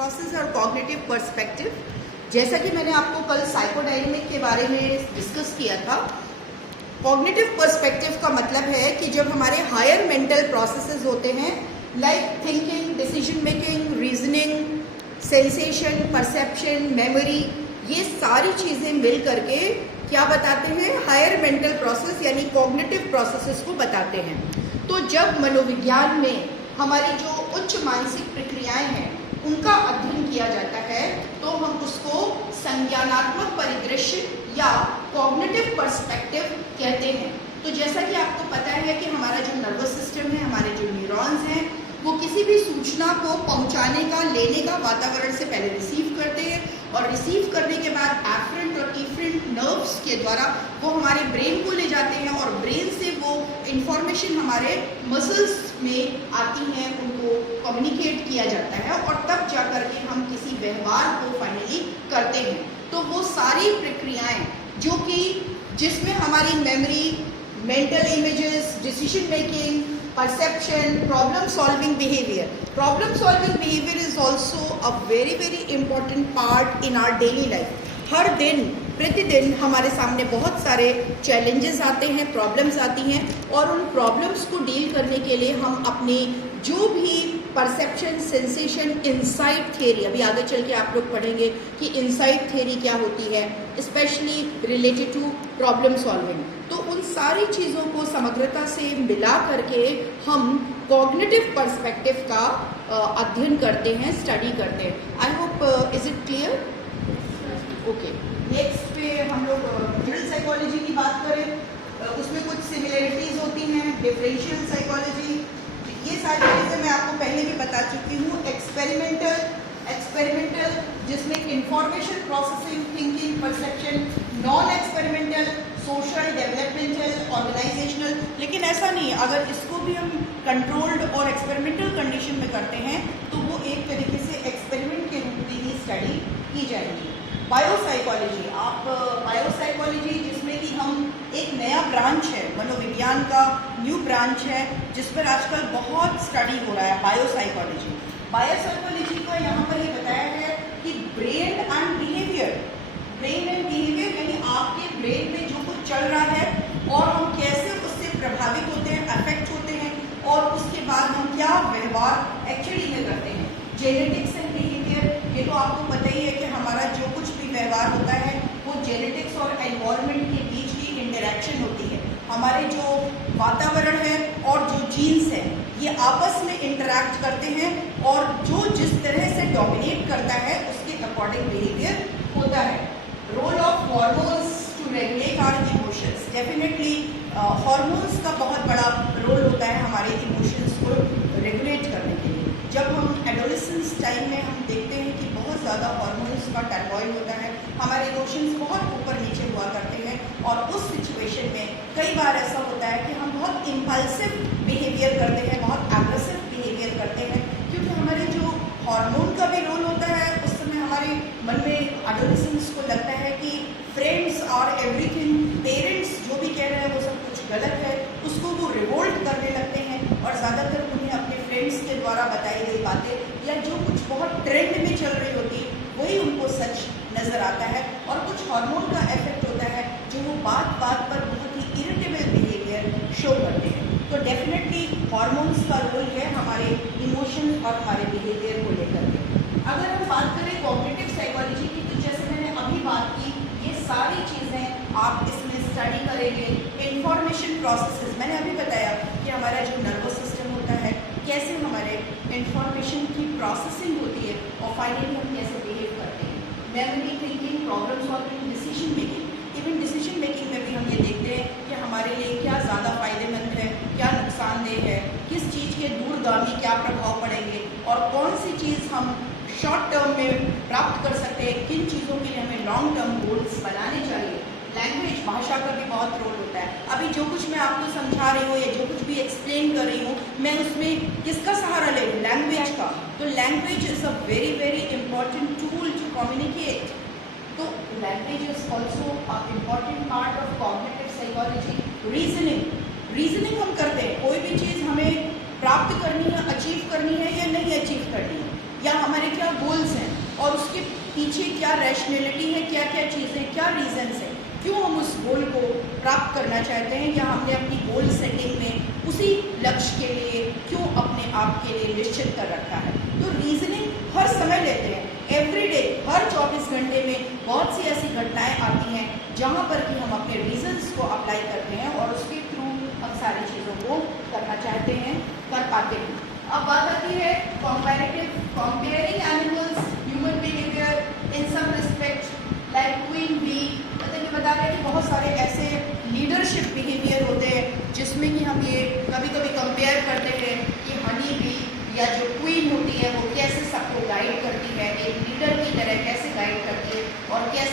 Process और cognitive perspective. जैसा कि मैंने आपको कल साइकोडायनेमिक के बारे में डिस्कस किया था, कॉग्निटिव पर्सपेक्टिव का मतलब है कि जब हमारे हायर मेंटल प्रोसेसेस होते हैं like thinking, decision making, reasoning, sensation, perception, memory, ये सारी चीज़ें मिल करके क्या बताते हैं, हायर मेंटल प्रोसेस यानी कॉग्निटिव प्रोसेसेस को बताते हैं। तो जब मनोविज्ञान में हमारी जो उच्च मानसिक प्रक्रियाएं हैं उनका अध्ययन किया जाता है तो हम उसको संज्ञानात्मक परिदृश्य या कॉग्निटिव पर्सपेक्टिव कहते हैं। तो जैसा कि आपको पता है कि हमारा जो नर्वस सिस्टम है, हमारे जो न्यूरॉन्स हैं, वो किसी भी सूचना को पहुंचाने का, लेने का वातावरण से पहले रिसीव करते हैं और रिसीव करने के बाद एफरेंट और इफरेंट नर्व्स के द्वारा वो हमारे ब्रेन को ले जाते हैं और ब्रेन से वो इंफॉर्मेशन हमारे मसल्स में आती हैं, उनको कम्युनिकेट किया जाता है और तब जा कर के हम किसी व्यवहार को फाइनली करते हैं। तो वो सारी प्रक्रियाएं जो कि जिसमें हमारी memory, mental images, decision making, perception, problem solving behavior. Problem solving behavior is also a very important part in our daily life. हर दिन प्रतिदिन हमारे सामने बहुत सारे चैलेंजेस आते हैं, प्रॉब्लम्स आती हैं और उन प्रॉब्लम्स को डील करने के लिए हम अपनी जो भी परसेप्शन, सेंसेशन, इनसाइट थ्योरी, अभी आगे चल के आप लोग पढ़ेंगे कि इनसाइट थ्योरी क्या होती है, specially related to problem solving. तो उन सारी चीज़ों को समग्रता से मिला करके हम कॉग्निटिव पर्सपेक्टिव का अध्ययन करते हैं, स्टडी करते हैं। I hope is it clear? Okay, next पे हम लोग जनरल साइकोलॉजी की बात करें। उसमें कुछ सिमिलरिटीज़ होती हैं, डिफरेंशियल साइकोलॉजी, ये सारी चीज़ें मैं आपको पहले भी बता चुकी हूँ। एक्सपेरिमेंटल जिसमें information processing, thinking, perception, non experimental, social, developmental, organisational. लेकिन ऐसा नहीं, अगर इसको भी हम कंट्रोल्ड और एक्सपेरिमेंटल कंडीशन में करते हैं तो वो एक तरीके से एक्सपेरिमेंट के रूप में ही स्टडी की जाएगी। बायोसाइकोलॉजी, आप बायोसाइकोलॉजी जिसमें कि हम एक नया ब्रांच है, मनोविज्ञान का न्यू ब्रांच है जिस पर आजकल बहुत स्टडी हो रहा है, बायोसाइकोलॉजी। बायोसाइकोलॉजी का यहाँ पर ये बताया है कि ब्रेन एंड बिहेवियर यानी आपके ब्रेन में जो कुछ चल रहा है और हम कैसे उससे प्रभावित होते हैं, अफेक्ट होते हैं और उसके बाद हम क्या व्यवहार एक्चुअली में करते हैं। जेनेटिक्स एंड बिहेवियर, ये तो आपको पता ही है कि हमारा जो कुछ भी व्यवहार होता है वो जेनेटिक्स और एनवायरनमेंट के बीच की इंटरेक्शन होती है। हमारे जो वातावरण है और जो जीन्स है ये आपस में इंटरैक्ट करते हैं और जो जिस तरह से डोमिनेट करता है उसके अकॉर्डिंग बिहेवियर होता है। Role of hormones to regulate our emotions, definitely hormones का बहुत बड़ा रोल होता है हमारे इमोशंस को रेगुलेट करने के लिए। जब हम एडोलेसेंस टाइम में हम देखते हैं कि बहुत ज़्यादा हॉर्मोन्स का टर्मोइल होता है, हमारे इमोशंस बहुत ऊपर नीचे हुआ करते हैं और उस सिचुएशन में कई बार ऐसा होता है कि हम बहुत इम्पल्सिव बिहेवियर करते हैं, बहुत एग्रेसिव बिहेवियर करते हैं, क्योंकि हमारे जो हार्मोन का भी रोल होता है उस समय हमारे मन में एडोलेसेंस को लगता है कि फ्रेंड्स और एवरीथिंग, पेरेंट्स जो भी कह रहे हैं वो सब कुछ गलत है, उसको वो रिवोल्ट करने लगते हैं और ज़्यादातर उन्हें अपने फ्रेंड्स के द्वारा बताई गई बातें या जो कुछ बहुत ट्रेंड में चल रही होती वही उनको सच नज़र आता है और कुछ हार्मोन का इफेक्ट होता है जो वो बात पर बहुत ही इरिटेबल बिहेवियर शो करते हैं। तो डेफिनेटली हार्मोन्स का रोल है हमारे इमोशन और हमारे बिहेवियर को लेकर के। अगर हम बात करें कॉग्निटिव साइकोलॉजी की, तो जैसे मैंने अभी बात की, ये सारी चीज़ें आप इसमें स्टडी करेंगे। इंफॉर्मेशन प्रोसेसेस, मैंने अभी बताया कि हमारा जो नर्वस सिस्टम होता है कैसे हमारे इंफॉर्मेशन की प्रोसेसिंग होती है और फाइनली हम कैसे बिहेव करते हैं। Memory, thinking, problem solving, decision making, even decision making में भी हम ये देखते हैं कि हमारे लिए क्या ज़्यादा फायदेमंद है, क्या नुकसानदेह है, किस चीज़ के दूरगामी क्या प्रभाव पड़ेंगे और कौन सी चीज़ हम शॉर्ट टर्म में प्राप्त कर सकते हैं, किन चीज़ों के लिए हमें लॉन्ग टर्म गोल्स बनाने चाहिए। लैंग्वेज, भाषा का भी बहुत रोल होता है। अभी जो कुछ मैं आपको समझा रही हूँ या जो कुछ भी एक्सप्लेन कर रही हूँ, मैं उसमें किसका सहारा ले रही हूँ? लैंग्वेज का। तो language is a very important tool to communicate. तो language is also a important part of cognitive psychology. Reasoning हम करते हैं, कोई भी चीज़ हमें प्राप्त करनी है, अचीव करनी है या नहीं अचीव करनी है, या हमारे क्या गोल्स हैं और उसके पीछे क्या रैशनैलिटी है, क्या क्या चीज़ें, क्या रीजंस है, क्यों हम उस गोल को प्राप्त करना चाहते हैं, या हमने अपनी गोल सेटिंग में उसी लक्ष्य के लिए क्यों अपने आप के लिए निश्चित कर रखा है। तो रीजनिंग हर समय लेते हैं, एवरीडे, हर 24 घंटे में बहुत सी ऐसी घटनाएं आती हैं जहां पर कि हम अपने रीजंस को अप्लाई करते हैं और उसके थ्रू हम सारी चीज़ों को करना चाहते हैं, कर पाते हैं। अब बात आती है comparing animals human behaviour in some respect like queen bee. मतलब ये बता रहे हैं कि बहुत सारे ऐसे लीडरशिप बिहेवियर होते हैं जिसमें कि हम ये कभी कभी कंपेयर करते हैं कि हनी बी या जो क्वीन होती है वो कैसे सबको गाइड करती है, एक लीडर की तरह कैसे गाइड करती है और कैसे